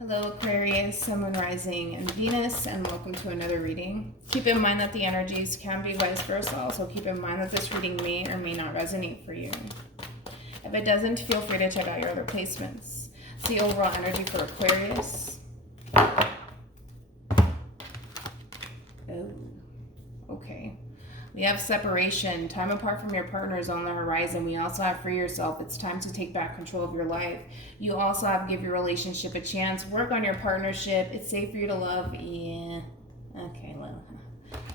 Hello Aquarius, Sun, Moon, Rising, and Venus, and welcome to another reading. Keep in mind that the energies can be vice versa, also keep in mind that this reading may or may not resonate for you. If it doesn't, feel free to check out your other placements. It's the overall energy for Aquarius. Oh, okay. We have separation, time apart from your partner is on the horizon. We also have free yourself. It's time to take back control of your life. You also have give your relationship a chance. Work on your partnership. It's safe for you to love. Yeah. Okay, well,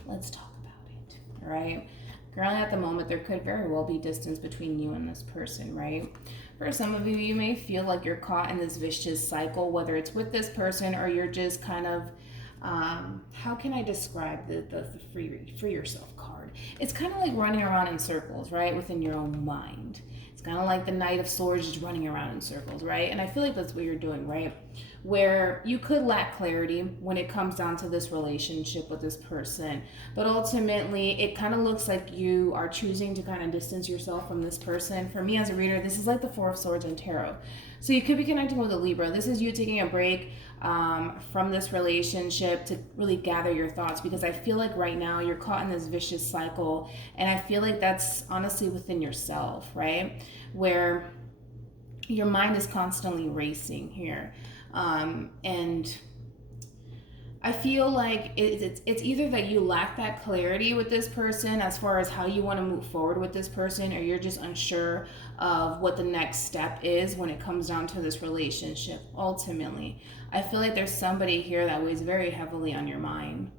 let's talk about it. All right. Currently at the moment, there could very well be distance between you and this person, right? For some of you, you may feel like you're caught in this vicious cycle, whether it's with this person or you're just kind of how can I describe the free yourself card? It's kind of like running around in circles, right? Within your own mind. It's kind of like the Knight of Swords just running around in circles, right? And I feel like that's what you're doing, right? Where you could lack clarity when it comes down to this relationship with this person. But ultimately, it kind of looks like you are choosing to kind of distance yourself from this person. For me as a reader, this is like the Four of Swords in Tarot. So you could be connecting with a Libra. This is you taking a break from this relationship to really gather your thoughts, because I feel like right now you're caught in this vicious cycle, and I feel like that's honestly within yourself, right? Where your mind is constantly racing here. And I feel like it's either that you lack that clarity with this person as far as how you want to move forward with this person, or you're just unsure of what the next step is when it comes down to this relationship. Ultimately, I feel like there's somebody here that weighs very heavily on your mind,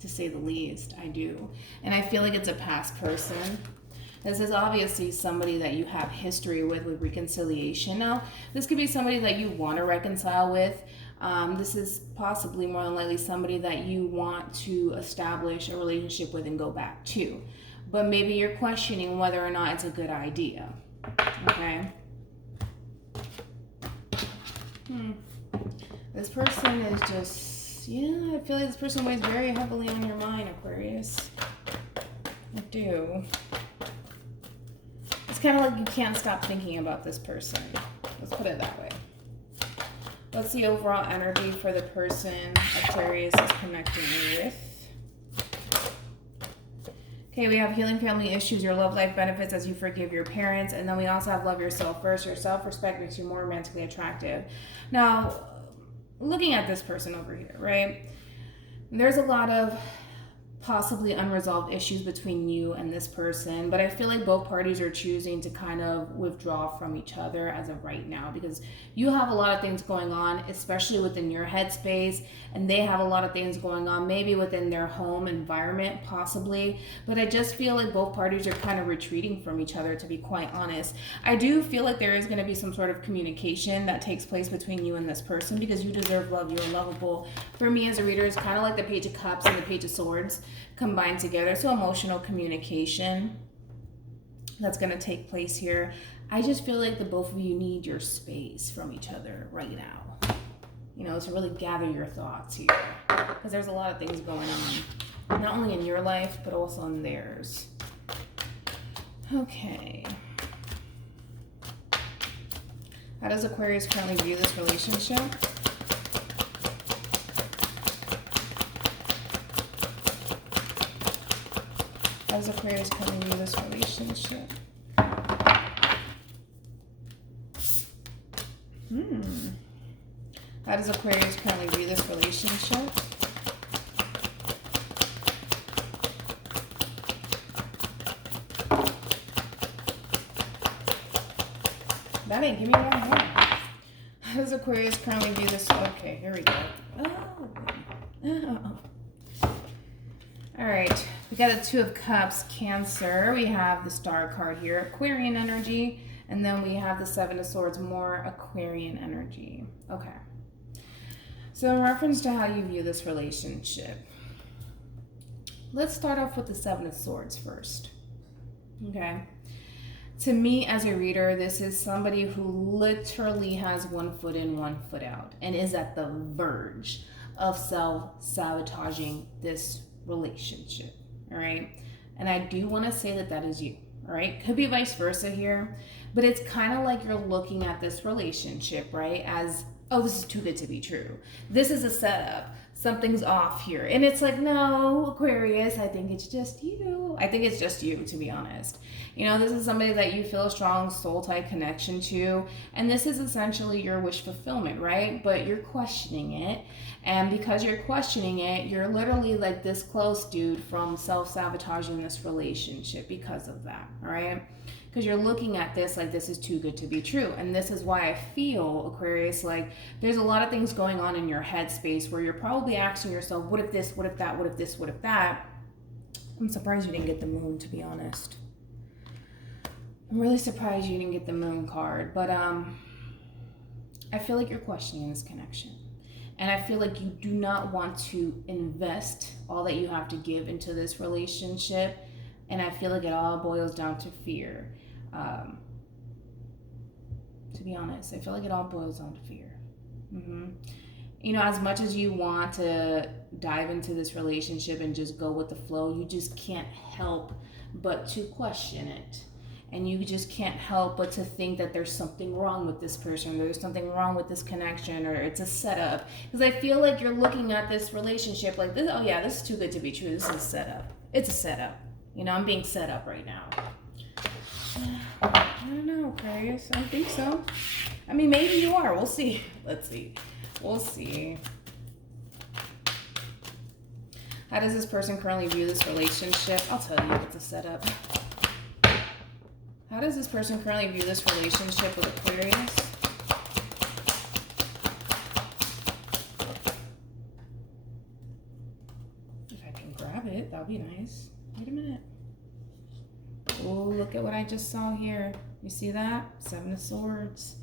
to say the least. I do. And I feel like it's a past person. This is obviously somebody that you have history with reconciliation. Now, this could be somebody that you want to reconcile with. This is possibly more than likely somebody that you want to establish a relationship with and go back to. But maybe you're questioning whether or not it's a good idea. Okay? This person is just, I feel like this person weighs very heavily on your mind, Aquarius. I do. It's kind of like you can't stop thinking about this person. Let's put it that way. What's the overall energy for the person Aquarius is connecting with? Okay, we have healing family issues, your love life benefits as you forgive your parents, and then we also have love yourself first. Your self-respect makes you more romantically attractive. Now, looking at this person over here, right? There's a lot of possibly unresolved issues between you and this person, but I feel like both parties are choosing to kind of withdraw from each other as of right now, because you have a lot of things going on, especially within your headspace, and they have a lot of things going on maybe within their home environment possibly, but I just feel like both parties are kind of retreating from each other, to be quite honest. I do feel like there is going to be some sort of communication that takes place between you and this person, because you deserve love, you're lovable. For me as a reader, it's kind of like the Page of Cups and the Page of Swords combined together. So emotional communication that's going to take place here. I just feel like the both of you need your space from each other right now, to really gather your thoughts here, because there's a lot of things going on, not only in your life but also in theirs. Okay, how does Aquarius currently view this relationship? How does Aquarius currently view this relationship? How does Aquarius currently view this relationship? That ain't, give me one more. How does Aquarius currently view this? Okay, here we go. Oh. All right. We got a Two of Cups, Cancer. We have the Star card here, Aquarian energy. And then we have the Seven of Swords, more Aquarian energy. Okay. So in reference to how you view this relationship, let's start off with the Seven of Swords first. Okay. To me as a reader, this is somebody who literally has one foot in, one foot out, and is at the verge of self-sabotaging this relationship. All right. And I do want to say that that is you. All right. Could be vice versa here, but it's kind of like you're looking at this relationship, right, as oh, this is too good to be true. This is a setup. Something's off here. And it's like, no, Aquarius, I think it's just you. I think it's just you, to be honest. You know, this is somebody that you feel a strong soul-tie connection to. And this is essentially your wish fulfillment, right? But you're questioning it. And because you're questioning it, you're literally like this close, dude, from self-sabotaging this relationship because of that, all right? Because you're looking at this like this is too good to be true. And this is why I feel, Aquarius, like there's a lot of things going on in your headspace where you're probably asking yourself, what if this, what if that, what if this, what if that? I'm surprised you didn't get the moon, to be honest. I'm really surprised you didn't get the moon card. But I feel like you're questioning this connection. And I feel like you do not want to invest all that you have to give into this relationship. And I feel like it all boils down to fear. To be honest, I feel like it all boils down to fear. You know, as much as you want to dive into this relationship and just go with the flow, you just can't help but to question it. And you just can't help but to think that there's something wrong with this person, there's something wrong with this connection, or it's a setup. Because I feel like you're looking at this relationship like this, oh yeah, this is too good to be true. This is a setup. It's a setup. You know, I'm being set up right now. I don't know, Aquarius. I don't think so. I mean, maybe you are. We'll see. Let's see. We'll see. How does this person currently view this relationship? I'll tell you, it's a setup. How does this person currently view this relationship with Aquarius? If I can grab it, that would be nice. Wait a minute. Oh, look at what I just saw here. You see that? Seven of Swords.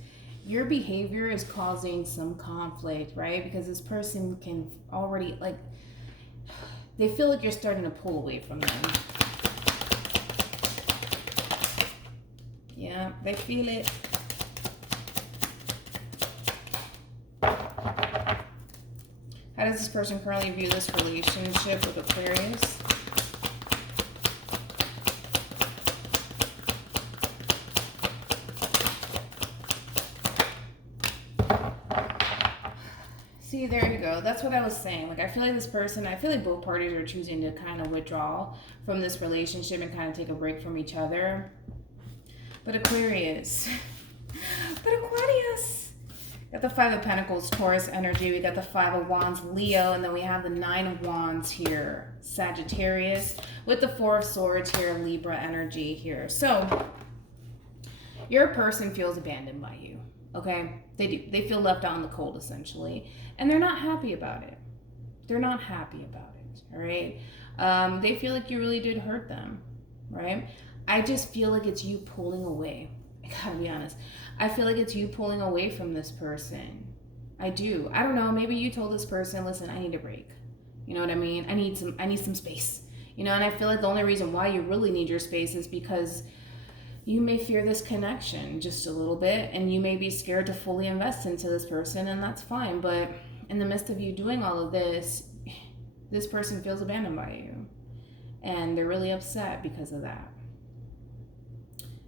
Your behavior is causing some conflict, right? Because this person can already, like, they feel like you're starting to pull away from them. Yeah, they feel it. How does this person currently view this relationship with Aquarius? See, there you go. That's what I was saying. Like, I feel like this person, I feel like both parties are choosing to kind of withdraw from this relationship and kind of take a break from each other. But Aquarius, got the Five of Pentacles, Taurus energy. We got the Five of Wands, Leo, and then we have the Nine of Wands here, Sagittarius, with the Four of Swords here, Libra energy here. So your person feels abandoned by you, okay? They do. They feel left out in the cold, essentially, and they're not happy about it. They're not happy about it, all right? They feel like you really did hurt them, right? I just feel like it's you pulling away. I gotta be honest. I feel like it's you pulling away from this person. I do. I don't know. Maybe you told this person, listen, I need a break. You know what I mean? I need some space. You know, and I feel like the only reason why you really need your space is because you may fear this connection just a little bit, and you may be scared to fully invest into this person, and that's fine. But in the midst of you doing all of this, this person feels abandoned by you, and they're really upset because of that.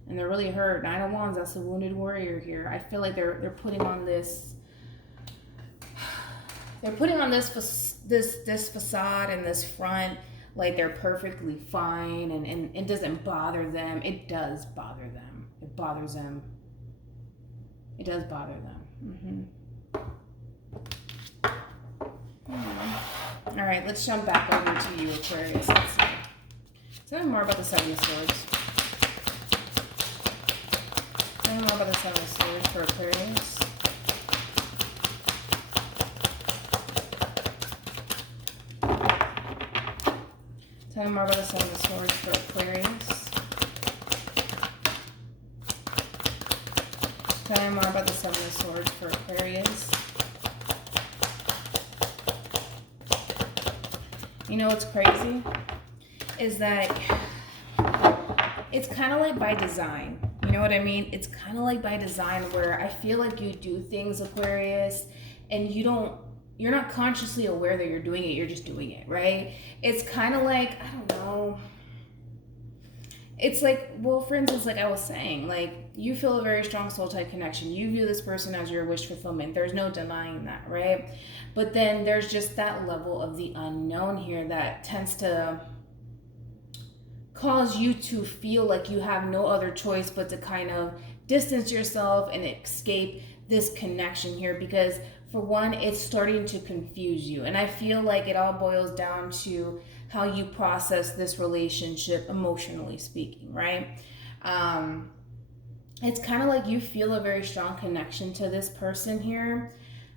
And they're really hurt. Nine of Wands, that's the wounded warrior here. I feel like they're putting on this. They're putting on this facade and this front like they're perfectly fine, and it doesn't bother them. It does bother them. It bothers them. It does bother them. All right, let's jump back over to you, Aquarius. Let's see. Tell me more about the Seven of Swords. Tell me more about the Seven of Swords for Aquarius. Tell me more about the Seven of Swords for Aquarius. Tell me more about the Seven of Swords for Aquarius. You know what's crazy? Is that it's kind of like by design. You know what I mean? It's kind of like by design where I feel like you do things, Aquarius, and you're not consciously aware that you're doing it. You're just doing it, right? It's kind of like, I don't know. It's like, well, for instance, like I was saying, like You feel a very strong soul tie connection. You view this person as your wish fulfillment. There's no denying that, right? But then there's just that level of the unknown here that tends to cause you to feel like you have no other choice but to kind of distance yourself and escape this connection here, because for one, it's starting to confuse you. And I feel like it all boils down to how you process this relationship, emotionally speaking, right? It's kind of like you feel a very strong connection to this person here.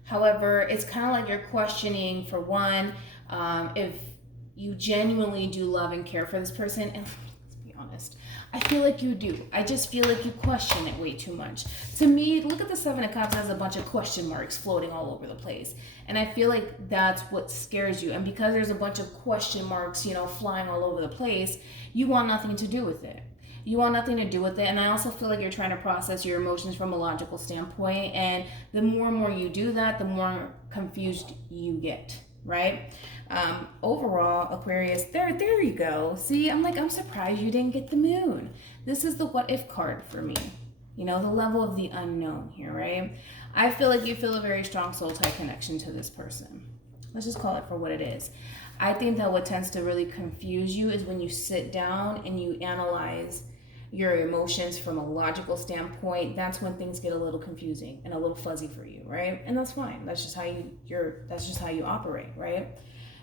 However, it's kind of like you're questioning, for one, if you genuinely do love and care for this person. And let's be honest, I feel like you do. I just feel like you question it way too much. To me, look at the Seven of Cups as a bunch of question marks floating all over the place. And I feel like that's what scares you. And because there's a bunch of question marks, flying all over the place, you want nothing to do with it. You want nothing to do with it. And I also feel like you're trying to process your emotions from a logical standpoint. And the more and more you do that, the more confused you get, right? Overall, Aquarius, there you go. See, I'm surprised you didn't get the moon. This is the what if card for me. The level of the unknown here, right? I feel like you feel a very strong soul tie connection to this person. Let's just call it for what it is. I think that what tends to really confuse you is when you sit down and you analyze your emotions from a logical standpoint. That's when things get a little confusing and a little fuzzy for you, right? And that's fine. That's just how you operate, right?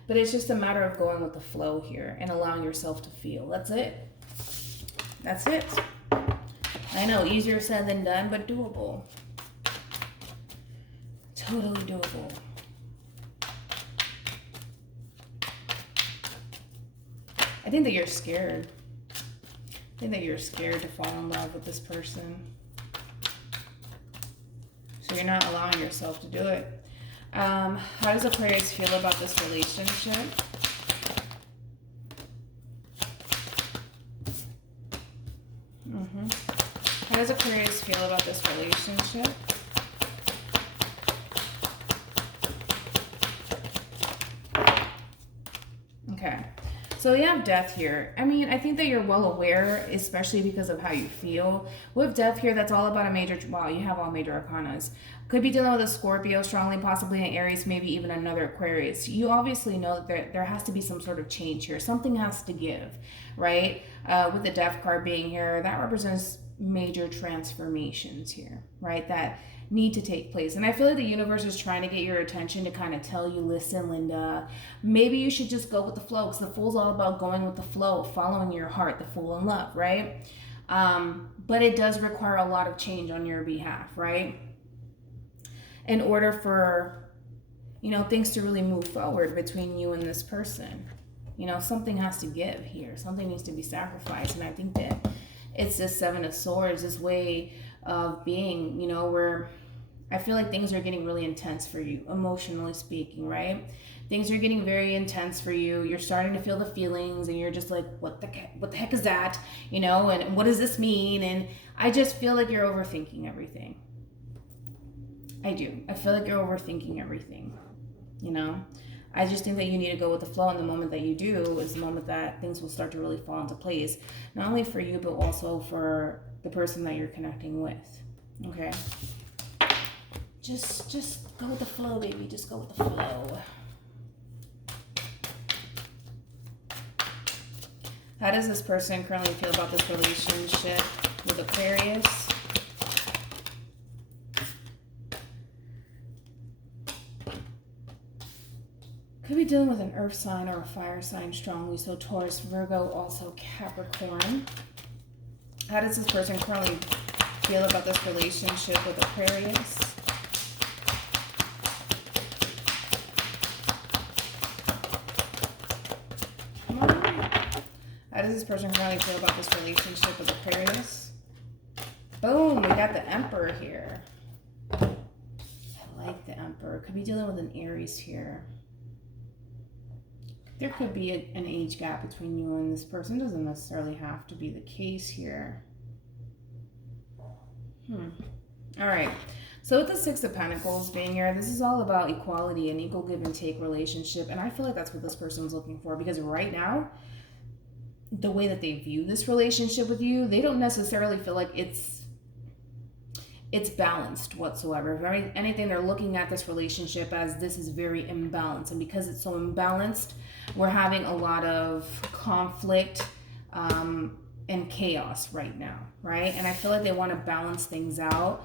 But it's just a matter of going with the flow here and allowing yourself to feel. That's it. That's it. I know, easier said than done, but doable. Totally doable. I think that you're scared. I think that you're scared to fall in love with this person. So you're not allowing yourself to do it. How does Aquarius feel about this relationship? How does Aquarius feel about this relationship? Okay. So we have death here. I mean, I think that you're well aware, especially because of how you feel. With death here, that's all about a major, wow, you have all major arcanas. Could be dealing with a Scorpio, strongly possibly an Aries, maybe even another Aquarius. You obviously know that there has to be some sort of change here. Something has to give, right? With the death card being here, that represents major transformations here, right? That need to take place. And I feel like the universe is trying to get your attention to kind of tell you, listen, Linda, maybe you should just go with the flow, because the Fool's all about going with the flow, following your heart, the Fool in love, right? But it does require a lot of change on your behalf, right? In order for, things to really move forward between you and this person. Something has to give here. Something needs to be sacrificed. And I think that it's this Seven of Swords, this way of being, where I feel like things are getting really intense for you, emotionally speaking, right? Things are getting very intense for you. You're starting to feel the feelings, and you're just like, what the heck is that? And what does this mean? And I just feel like you're overthinking everything. I do. I feel like you're overthinking everything, I just think that you need to go with the flow, and the moment that you do is the moment that things will start to really fall into place, not only for you, but also for the person that you're connecting with, okay? Just go with the flow, baby. Just go with the flow. How does this person currently feel about this relationship with Aquarius? Could be dealing with an earth sign or a fire sign strongly, so Taurus, Virgo, also Capricorn. How does this person currently feel about this relationship with Aquarius? Come on. How does this person currently feel about this relationship with Aquarius? Boom, we got the Emperor here. I like the Emperor. Could be dealing with an Aries here. There could be an age gap between you and this person. Doesn't necessarily have to be the case here. All right. So with the Six of Pentacles being here, this is all about equality and equal give and take relationship. And I feel like that's what this person's looking for, because right now, the way that they view this relationship with you, they don't necessarily feel like it's it's balanced whatsoever. If anything, they're looking at this relationship as this is very imbalanced. And because it's so imbalanced, we're having a lot of conflict and chaos right now, right? And I feel like they want to balance things out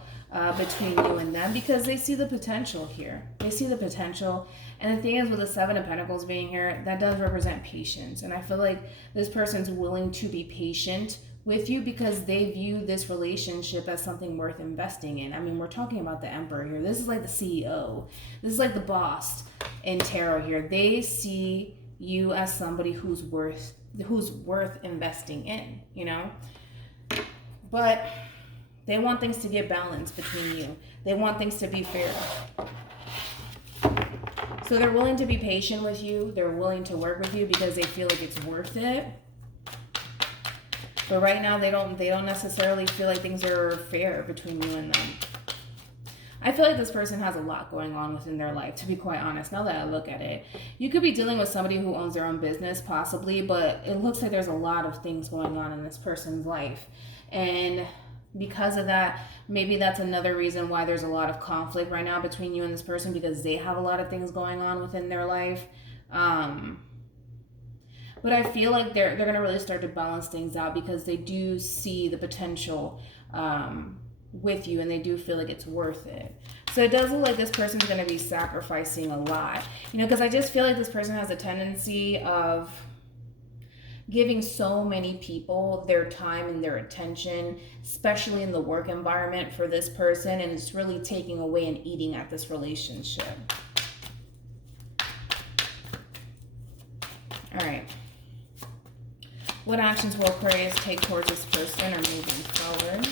between you and them because they see the potential here. They see the potential. And the thing is, with the Seven of Pentacles being here, that does represent patience. And I feel like this person's willing to be patient with you because they view this relationship as something worth investing in. I mean, we're talking about the Emperor here. This is like the CEO. This is like the boss in tarot here. They see you as somebody who's worth investing in, you know? But they want things to get balanced between you. They want things to be fair. So they're willing to be patient with you. They're willing to work with you because they feel like it's worth it. But right now, they don't necessarily feel like things are fair between you and them. I feel like this person has a lot going on within their life, to be quite honest, now that I look at it. You could be dealing with somebody who owns their own business, possibly, but it looks like there's a lot of things going on in this person's life. And because of that, maybe that's another reason why there's a lot of conflict right now between you and this person, because they have a lot of things going on within their life. But I feel like they're going to really start to balance things out because they do see the potential with you, and they do feel like it's worth it. So it does look like this person's going to be sacrificing a lot, you know, because I just feel like this person has a tendency of giving so many people their time and their attention, especially in the work environment for this person, and it's really taking away and eating at this relationship. All right. What actions will Aquarius take towards this person or moving forward?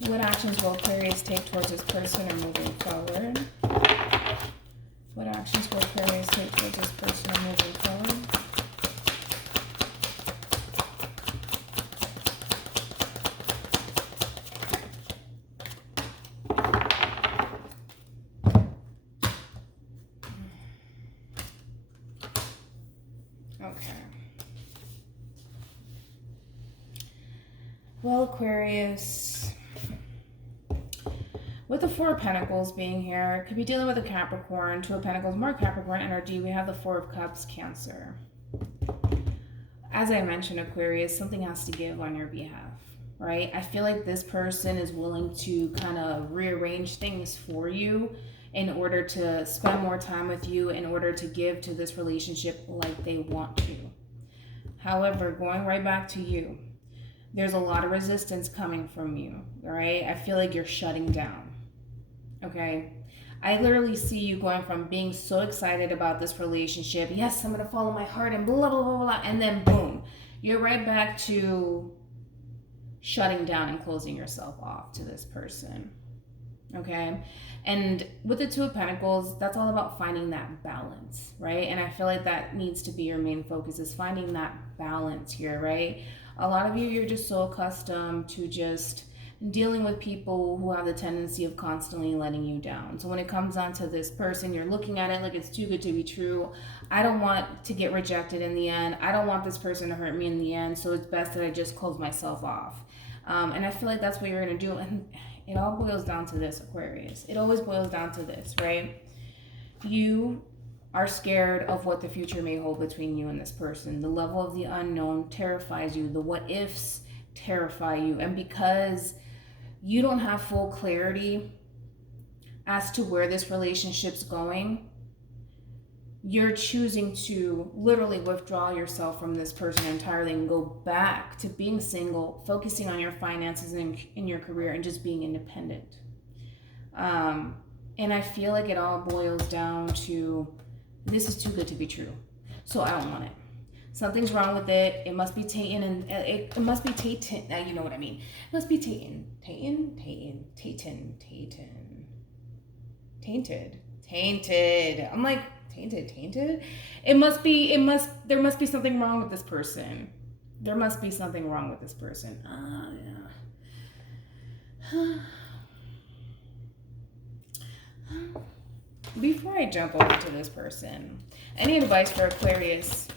What actions will Aquarius take towards this person or moving forward? What actions will Aquarius take towards this person or moving forward? Okay. Well, Aquarius, with the Four of Pentacles being here, could be dealing with a Capricorn, Two of Pentacles, more Capricorn energy. We have the Four of Cups, Cancer. As I mentioned, Aquarius, something has to give on your behalf, right? I feel like this person is willing to kind of rearrange things for you in order to spend more time with you, in order to give to this relationship like they want to. However, going right back to you, there's a lot of resistance coming from you, all right? I feel like you're shutting down, okay? I literally see you going from being so excited about this relationship, yes, I'm going to follow my heart and blah, blah, blah, blah, and then boom, you're right back to shutting down and closing yourself off to this person, okay? And with the Two of Pentacles, that's all about finding that balance, right? And I feel like that needs to be your main focus, is finding that balance here, right? A lot of you, you're just so accustomed to just dealing with people who have the tendency of constantly letting you down. So when it comes down to this person, you're looking at it like it's too good to be true. I don't want to get rejected in the end. I don't want this person to hurt me in the end. So it's best that I just close myself off. And I feel like that's what you're going to do. And it all boils down to this, Aquarius. It always boils down to this, right? You are scared of what the future may hold between you and this person. The level of the unknown terrifies you. The what ifs terrify you. And because you don't have full clarity as to where this relationship's going, you're choosing to literally withdraw yourself from this person entirely and go back to being single, focusing on your finances and in your career, and just being independent. And I feel like it all boils down to, this is too good to be true, so I don't want it. Something's wrong with it. It must be tainted, and it must be tainted. Now you know what I mean. It must be tainted. I'm like, tainted. There must be something wrong with this person. There must be something wrong with this person. Yeah. Before I jump over to this person, any advice for Aquarius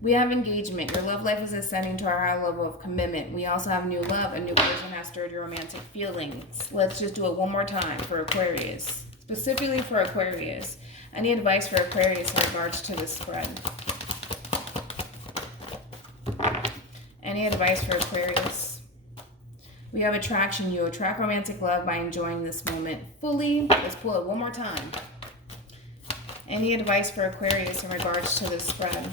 We have engagement. Your love life is ascending to a higher level of commitment. We also have new love. A new person has stirred your romantic feelings. Let's just do it one more time for Aquarius. Specifically for Aquarius. Any advice for Aquarius in regards to the spread? Any advice for Aquarius? We have attraction. You attract romantic love by enjoying this moment fully. Let's pull it one more time. Any advice for Aquarius in regards to the spread?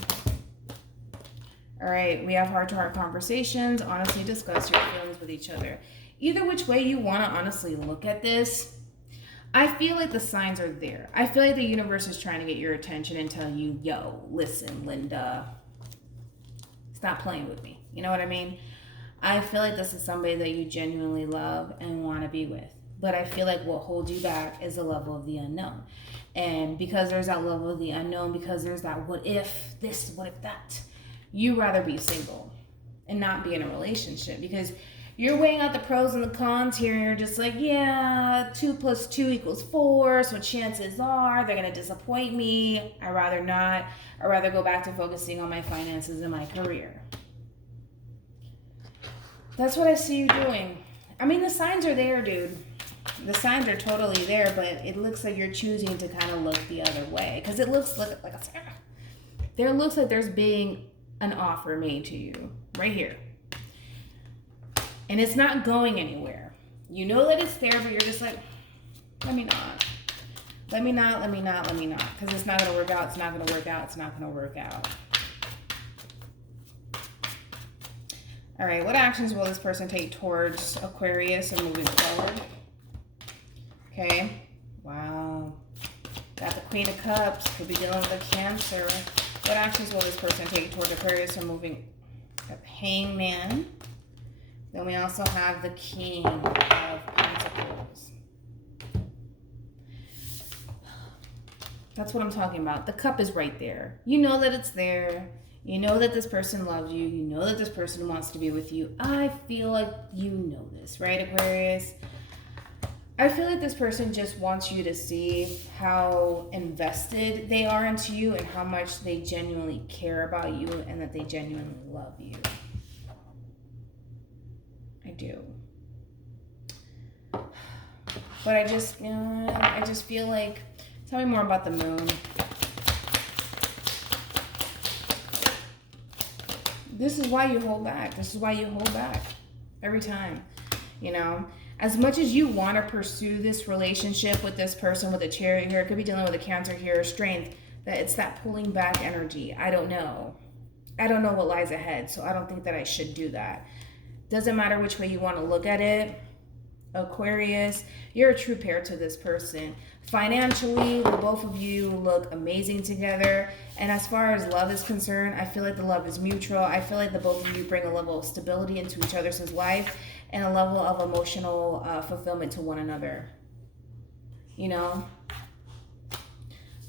All right, we have heart-to-heart conversations. Honestly discuss your feelings with each other. Either which way you want to honestly look at this, I feel like the signs are there. I feel like the universe is trying to get your attention and tell you, yo, listen, Linda, stop playing with me. You know what I mean? I feel like this is somebody that you genuinely love and want to be with. But I feel like what holds you back is the level of the unknown. And because there's that level of the unknown, because there's that what if this, what if that, you rather be single and not be in a relationship, because you're weighing out the pros and the cons here, and you're just like, yeah, 2 + 2 = 4, so chances are they're going to disappoint me. I'd rather not. I'd rather go back to focusing on my finances and my career. That's what I see you doing. I mean, the signs are there, dude. The signs are totally there, but it looks like you're choosing to kind of look the other way, because it looks like there looks like there's being an offer made to you right here, and it's not going anywhere. You know that it's there, but you're just like, let me not, because it's not going to work out. It's not going to work out. It's not going to work out. All right, what actions will this person take towards Aquarius and moving forward? Okay, wow. Got the Queen of Cups. Could be dealing with a Cancer. What actions will this person take toward Aquarius and moving? Got the Hangman. Then we also have the King of Pentacles. That's what I'm talking about. The cup is right there. You know that it's there. You know that this person loves you. You know that this person wants to be with you. I feel like you know this, right, Aquarius? I feel like this person just wants you to see how invested they are into you and how much they genuinely care about you and that they genuinely love you. I do. But I just feel like, tell me more about the moon. This is why you hold back. This is why you hold back every time, you know? As much as you want to pursue this relationship with this person with a Chariot here, it could be dealing with a Cancer here, Strength, that it's that pulling back energy. I don't know. I don't know what lies ahead, so I don't think that I should do that. Doesn't matter which way you want to look at it. Aquarius, you're a true pair to this person. Financially, the both of you look amazing together. And as far as love is concerned, I feel like the love is mutual. I feel like the both of you bring a level of stability into each other's life and a level of emotional fulfillment to one another. You know?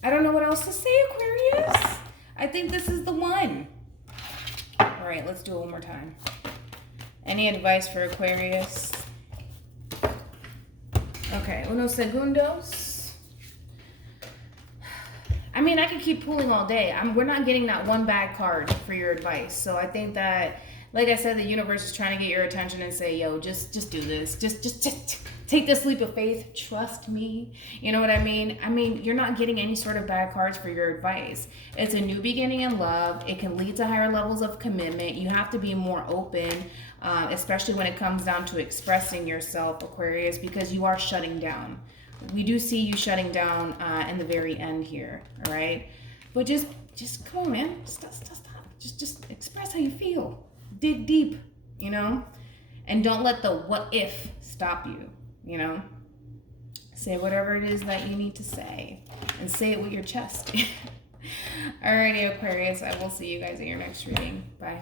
I don't know what else to say, Aquarius. I think this is the one. All right, let's do it one more time. Any advice for Aquarius? Okay, unos segundos. I mean, I could keep pulling all day. We're not getting that one bad card for your advice. So I think that, like I said, the universe is trying to get your attention and say, yo, just do this. Just take this leap of faith. Trust me. You know what I mean? I mean, you're not getting any sort of bad cards for your advice. It's a new beginning in love. It can lead to higher levels of commitment. You have to be more open, especially when it comes down to expressing yourself, Aquarius, because you are shutting down. We do see you shutting down in the very end here, all right? But just come on, man. Stop. Just express how you feel. Dig deep, you know? And don't let the what if stop you, you know? Say whatever it is that you need to say. And say it with your chest. Alrighty, Aquarius. I will see you guys at your next reading. Bye.